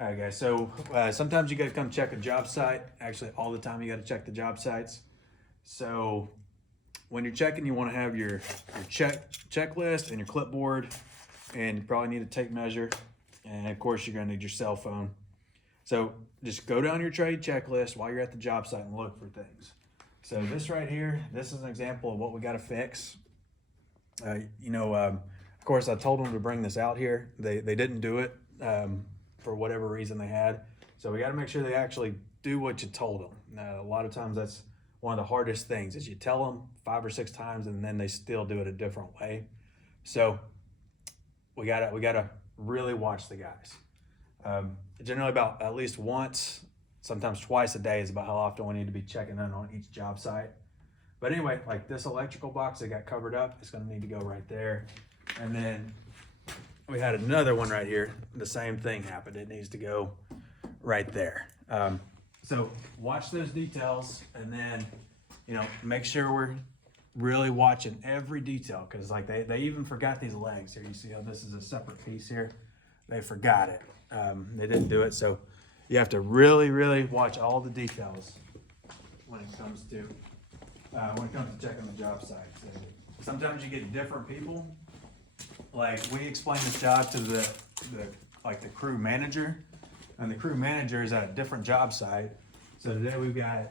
All right, guys. So sometimes you got to come check a job site. Actually, all the time you got to check the job sites. So when you're checking, you want to have your checklist and your clipboard, and you probably need a tape measure. And of course, you're going to need your cell phone. So just go down your trade checklist while you're at the job site and look for things. So this right here, this is an example of what we got to fix. Of course, I told them to bring this out here. They didn't do it for whatever reason they had. So we got to make sure they actually do what you told them. Now, a lot of times that's one of the hardest things is you tell them 5 or 6 times and then they still do it a different way. So we gotta really watch the guys. Generally about at least once, sometimes twice a day is about how often we need to be checking in on each job site. But anyway, like this electrical box that got covered up, it's gonna need to go right there. And then we had another one right here. The same thing happened. It needs to go right there. So watch those details and then, make sure we're really watching every detail, because like they even forgot these legs here. You see how this is a separate piece here? They forgot it. They didn't do it. So you have to really, really watch all the details when it comes to checking the job site. So sometimes you get different people. Like we explained this job to the crew manager, and the crew manager is at a different job site. So today we got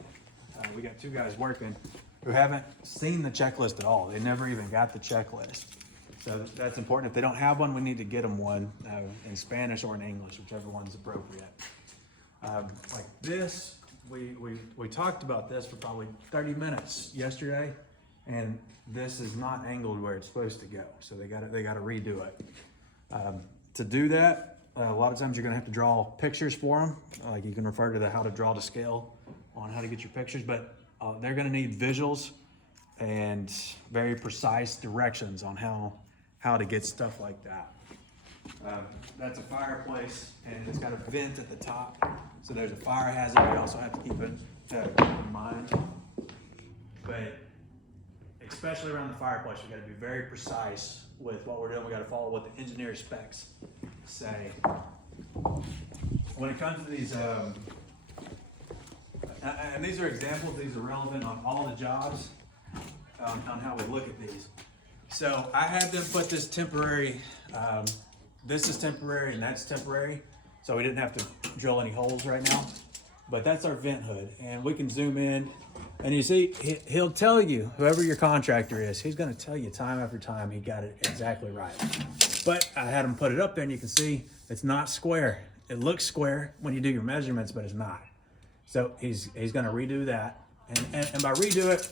2 guys working who haven't seen the checklist at all. They never even got the checklist. So that's important. If they don't have one, we need to get them one in Spanish or in English, whichever one's appropriate. Like this, we talked about this for probably 30 minutes yesterday, and this is not angled where it's supposed to go. So they got to redo it. To do that, a lot of times you're gonna have to draw pictures for them. Like you can refer to the how to draw to scale on how to get your pictures, but they're gonna need visuals and very precise directions on how to get stuff like that. That's a fireplace, and it's got a vent at the top. So there's a fire hazard. We also have to keep it in mind. But especially around the fireplace, we got to be very precise with what we're doing. We got to follow what the engineer specs say. When it comes to these, and these are examples, these are relevant on all the jobs, on how we look at these. So I had them put this temporary, this is temporary and that's temporary. So we didn't have to drill any holes right now, but that's our vent hood, and we can zoom in and you see, he'll tell you, whoever your contractor is, he's gonna tell you time after time he got it exactly right. But I had him put it up there and you can see it's not square. It looks square when you do your measurements, but it's not. So he's gonna redo that. And by redo it,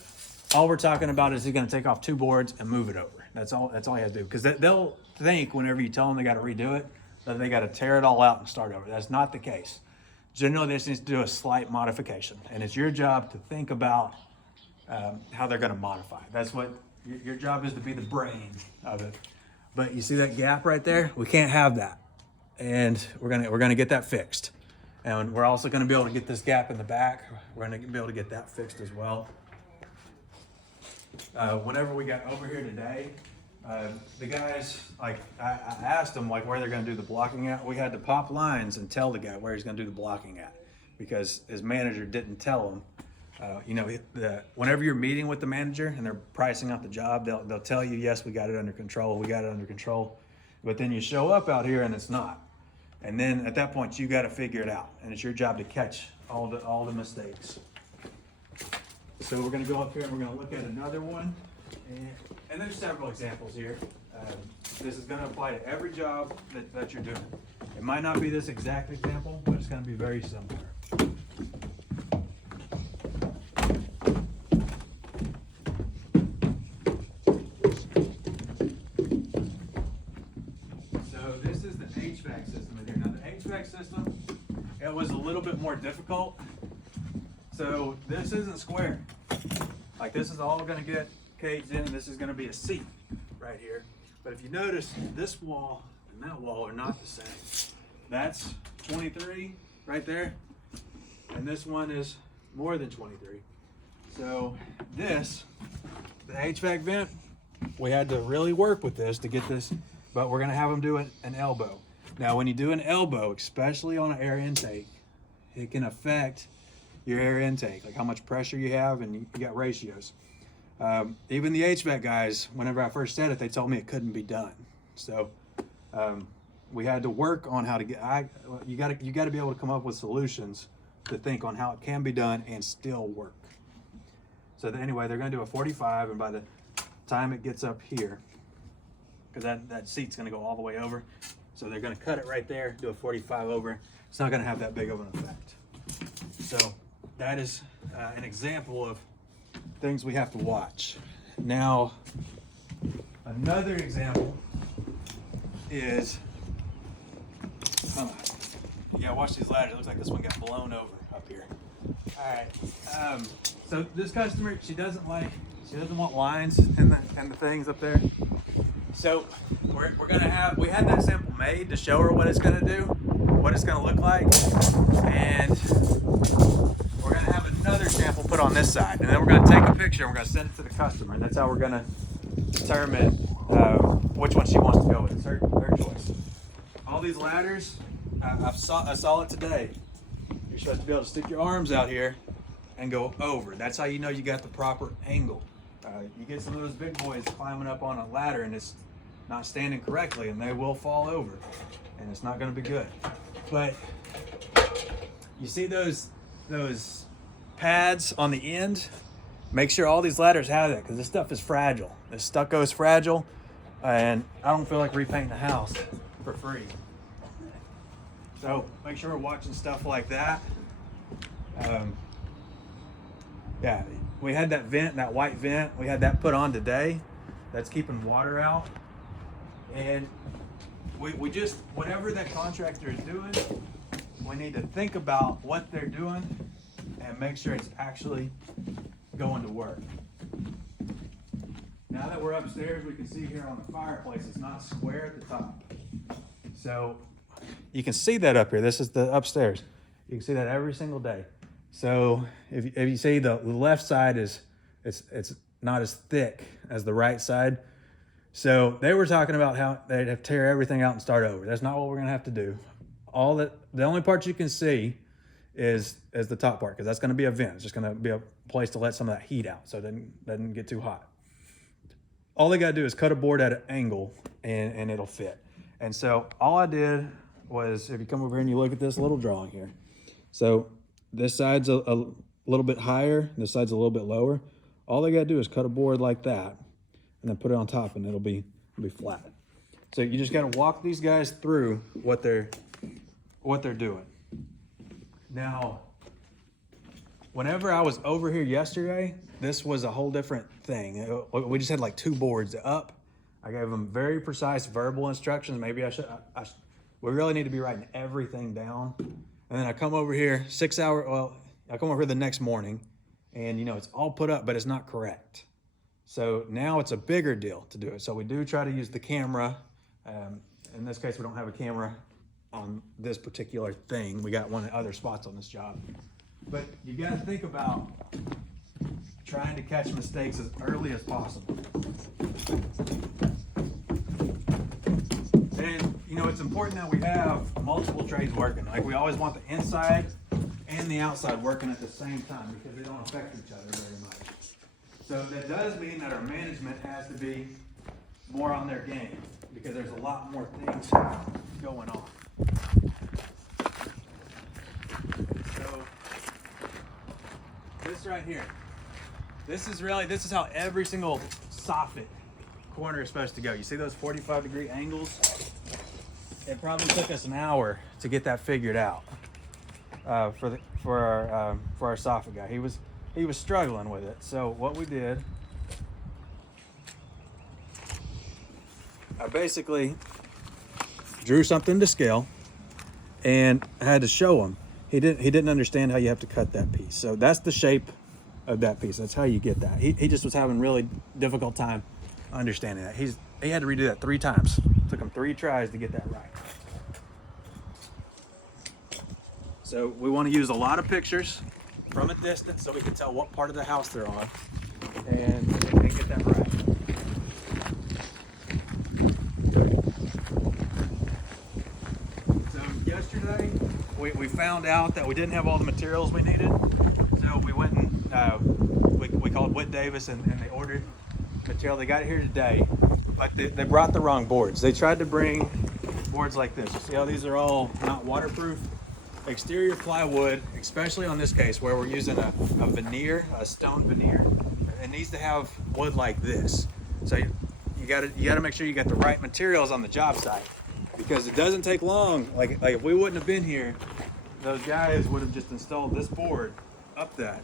all we're talking about is he's gonna take off 2 boards and move it over. That's all he has to do. Because they'll think whenever you tell them they gotta redo it, that they gotta tear it all out and start over. That's not the case. Generally, they just need to do a slight modification. And it's your job to think about how they're gonna modify. That's what, your job is to be the brain of it. But you see that gap right there? We can't have that. And we're gonna get that fixed. And we're also gonna be able to get this gap in the back. We're gonna be able to get that fixed as well. Whenever we got over here today, the guys, like I asked them like where they're gonna do the blocking at. We had to pop lines and tell the guy where he's gonna do the blocking at, because his manager didn't tell him. Whenever you're meeting with the manager and they're pricing out the job, they'll tell you, yes, we got it under control, but then you show up out here and it's not. And then at that point you got to figure it out, and it's your job to catch all the mistakes. So we're going to go up here and we're going to look at another one, and there's several examples here. This is going to apply to every job that you're doing. It might not be this exact example, but it's going to be very similar. HVAC system in here. Now the HVAC system, it was a little bit more difficult. So this isn't square. Like this is all gonna get caged in. This is gonna be a seat right here. But if you notice, this wall and that wall are not the same. That's 23 right there. And this one is more than 23. So this, the HVAC vent, we had to really work with this to get this, but we're gonna have them do an elbow. Now, when you do an elbow, especially on an air intake, it can affect your air intake, like how much pressure you have, and you got ratios. Even the HVAC guys, whenever I first said it, they told me it couldn't be done. So we had to work on how to get. You got to be able to come up with solutions to think on how it can be done and still work. So anyway, they're going to do a 45, and by the time it gets up here, because that seat's going to go all the way over, so they're going to cut it right there, do a 45 over. It's not going to have that big of an effect. So that is an example of things we have to watch. Now, another example is, yeah, watch these ladders. It looks like this one got blown over up here. All right. So this customer, she doesn't want lines in the things up there. So we're gonna have, we had that sample made to show her what it's gonna do, what it's gonna look like, and we're gonna have another sample put on this side, and then we're gonna take a picture and we're gonna send it to the customer, and that's how we're gonna determine which one she wants to go with. It's her choice. All these ladders, I saw it today. You're supposed to be able to stick your arms out here and go over. That's how you know you got the proper angle. You get some of those big boys climbing up on a ladder and it's not standing correctly, and they will fall over, and it's not going to be good. But you see those pads on the end? Make sure all these ladders have that, because this stuff is fragile. This stucco is fragile, and I don't feel like repainting the house for free. So make sure we're watching stuff like that. Yeah, we had that vent, that white vent, we had that put on today. That's keeping water out. And we just, whatever that contractor is doing, we need to think about what they're doing and make sure it's actually going to work. Now that we're upstairs, we can see here on the fireplace, it's not square at the top. So you can see that up here. This is the upstairs. You can see that every single day. So if you see the left side is, it's not as thick as the right side. So they were talking about how they'd have to tear everything out and start over. That's not what we're gonna have to do. The only part you can see is the top part, because that's gonna be a vent. It's just gonna be a place to let some of that heat out so it doesn't get too hot. All they gotta do is cut a board at an angle and it'll fit. And so all I did was, if you come over here and you look at this little drawing here. So this side's a little bit higher, this side's a little bit lower. All they gotta do is cut a board like that and then put it on top, and it'll be flat. So you just gotta walk these guys through what they're doing. Now, whenever I was over here yesterday, this was a whole different thing. We just had like 2 boards up. I gave them very precise verbal instructions. Maybe we really need to be writing everything down. And then I come over here I come over here the next morning, and it's all put up, but it's not correct. So now it's a bigger deal to do it. So we do try to use the camera. In this case, we don't have a camera on this particular thing. We got one in other spots on this job. But you got to think about trying to catch mistakes as early as possible. And it's important that we have multiple trades working. Like, we always want the inside and the outside working at the same time, because they don't affect each other very much. So that does mean that our management has to be more on their game, because there's a lot more things going on. So this right here, this is how every single soffit corner is supposed to go. You see those 45-degree angles? It probably took us an hour to get that figured out for our soffit guy. He was struggling with it. So what we did, I basically drew something to scale and I had to show him. He didn't understand how you have to cut that piece. So that's the shape of that piece. That's how you get that. He just was having really difficult time understanding that. He had to redo that 3 times. It took him 3 tries to get that right. So we want to use a lot of pictures from a distance so we can tell what part of the house they're on and get that right. we found out that we didn't have all the materials we needed, so we went and we called Whit Davis and they ordered material. They got it here today, but they brought the wrong boards. They tried to bring boards like this. You see how these are all not waterproof? Exterior plywood, especially on this case where we're using a veneer, a stone veneer, it needs to have wood like this. So you got to make sure you got the right materials on the job site, because it doesn't take long. Like if we wouldn't have been here, those guys would have just installed this board up that.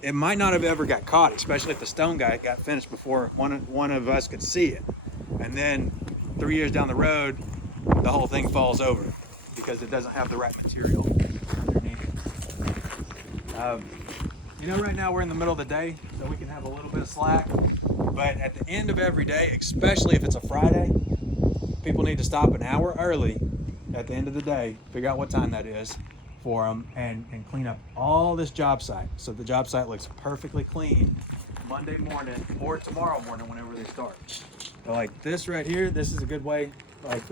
It might not have ever got caught, especially if the stone guy got finished before one of us could see it. And then 3 years down the road, the whole thing falls over because it doesn't have the right material underneath. Right now we're in the middle of the day, so we can have a little bit of slack. But at the end of every day, especially if it's a Friday, people need to stop an hour early at the end of the day, figure out what time that is for them, and clean up all this job site so the job site looks perfectly clean Monday morning or tomorrow morning whenever they start. So like this right here, this is a good way. Like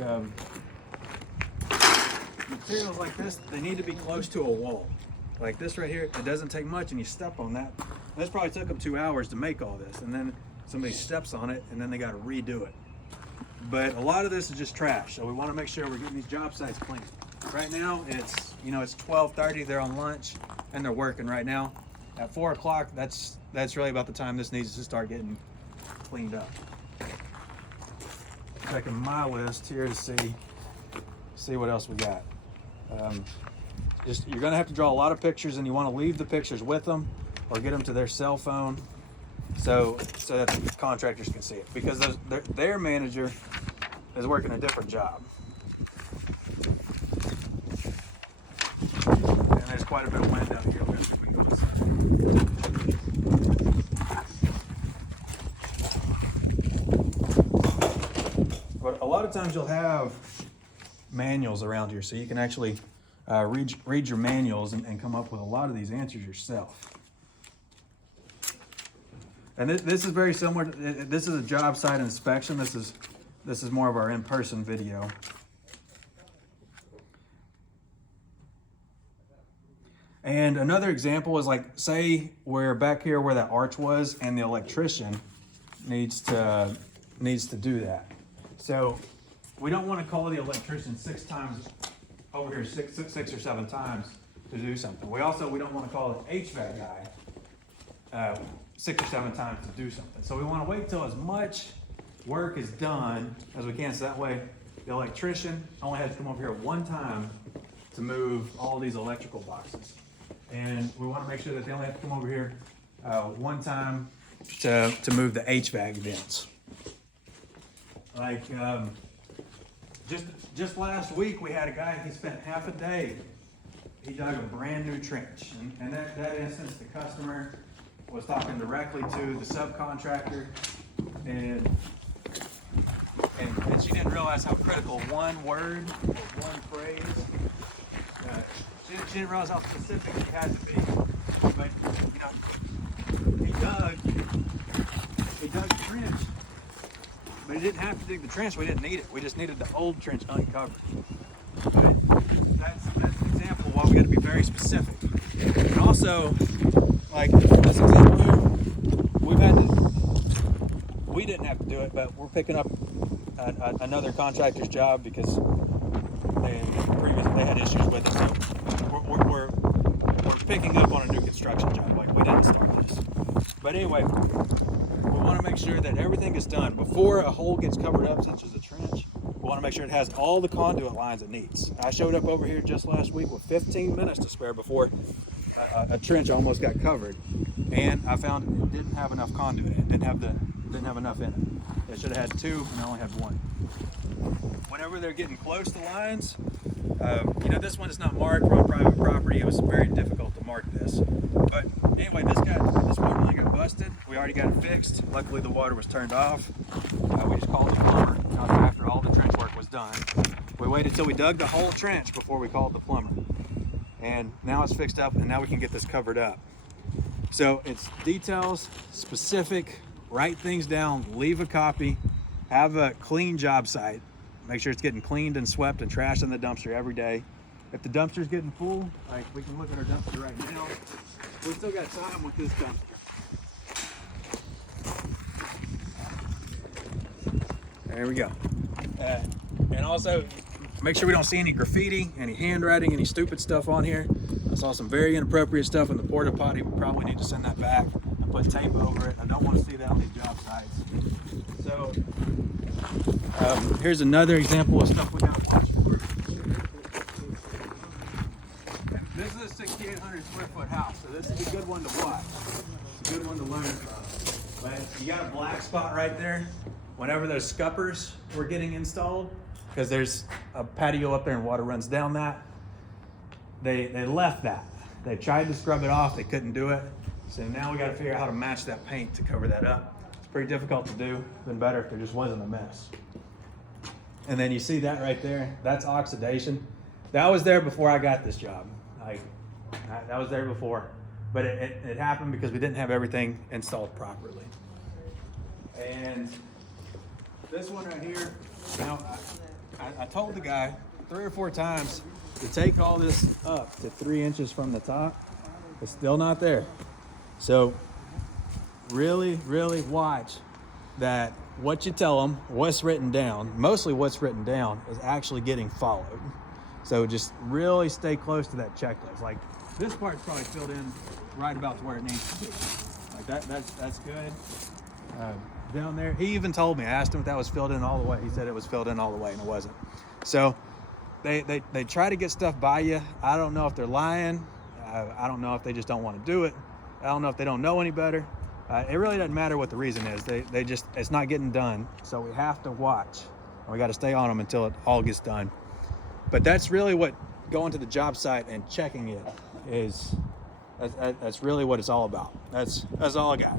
materials like this, they need to be close to a wall. Like this right here, it doesn't take much and you step on that. This probably took them 2 hours to make all this, and then somebody steps on it and then they got to redo it. But a lot of this is just trash, so we want to make sure we're getting these job sites clean. Right now it's 12:30, they're on lunch and they're working right now. At 4 o'clock, that's really about the time this needs to start getting cleaned up. Checking my list here to see what else we got. You're gonna have to draw a lot of pictures, and you want to leave the pictures with them or get them to their cell phone so that the contractors can see it, because their manager is working a different job. And there's quite a bit of wind out here. We're gonna see if we can go inside. But a lot of times you'll have manuals around here, so you can actually read your manuals and come up with a lot of these answers yourself. And this is very similar. This is a job site inspection. This is more of our in-person video. And another example is, like, say we're back here where that arch was, and the electrician needs to do that. So we don't want to call the electrician 6 times over here, six or seven times to do something. We don't want to call the HVAC guy 6 or 7 times to do something. So we want to wait till as much work is done as we can, so that way the electrician only has to come over here one time to move all these electrical boxes. And we want to make sure that they only have to come over here one time to move the HVAC vents. Like just last week we had a guy, he spent half a day, he dug a brand new trench. And that instance, the customer was talking directly to the subcontractor, and she didn't realize how critical one word or one phrase, she didn't realize how specific it had to be. But he dug the trench, but he didn't have to dig the trench. We didn't need it. We just needed the old trench uncovered. But that's an example of why we got to be very specific. And also, like this example here, we didn't have to do it, but we're picking up another contractor's job because they had issues with it. So we're picking up on a new construction job. Like, we didn't start this. But anyway, we want to make sure that everything is done before a hole gets covered up, such as a trench. We want to make sure it has all the conduit lines it needs. I showed up over here just last week with 15 minutes to spare before a trench almost got covered, and I found it didn't have enough conduit. It didn't have enough in it. It should have had 2, and I only had 1. Whenever they're getting close to lines, this one is not marked. We're on private property. It was very difficult to mark this. But anyway, this one really got busted. We already got it fixed. Luckily, the water was turned off. We just called the plumber after all the trench work was done. We waited till we dug the whole trench before we called the plumber. And now it's fixed up, and now we can get this covered up. So it's details, specific, write things down, leave a copy, have a clean job site. make sure it's getting cleaned and swept and trashed in the dumpster every day. If the dumpster's getting full, like we can look at our dumpster right now, we still got time with this dumpster. There we go. And also, make sure we don't see any graffiti, any handwriting, any stupid stuff on here. I saw some very inappropriate stuff in the porta potty. We probably need to send that back and put tape over it. I don't want to see that on these job sites. So here's another example of stuff we got to watch for. And this is a 6,800 square foot house, so this is a good one to watch. It's a good one to learn from. But you got a black spot right there. Whenever those scuppers were getting installed, because there's a patio up there and water runs down that, they left that. They tried to scrub it off, they couldn't do it. So now we got to figure out how to match that paint to cover that up. It's pretty difficult to do. Been better if there just wasn't a mess. And then you see that right there, that's oxidation. That was there before I got this job. That was there before, but it happened because we didn't have everything installed properly. And this one right here, now I told the guy 3 or 4 times to take all this up to 3 inches from the top. It's still not there. So really, really watch that what you tell them, what's written down, mostly what's written down is actually getting followed. So just really stay close to that checklist. Like this part's probably filled in right about to where it needs to be. Like that's good. Down there, he even told me, I asked him if that was filled in all the way. He said it was filled in all the way, and it wasn't. So they try to get stuff by you. I don't know if they're lying. I don't know if they just don't want to do it. I don't know if they don't know any better. It really doesn't matter what the reason is. They just, it's not getting done. So we have to watch, and we got to stay on them until it all gets done. But that's really what going to the job site and checking it is. That's really what it's all about. That's all I got.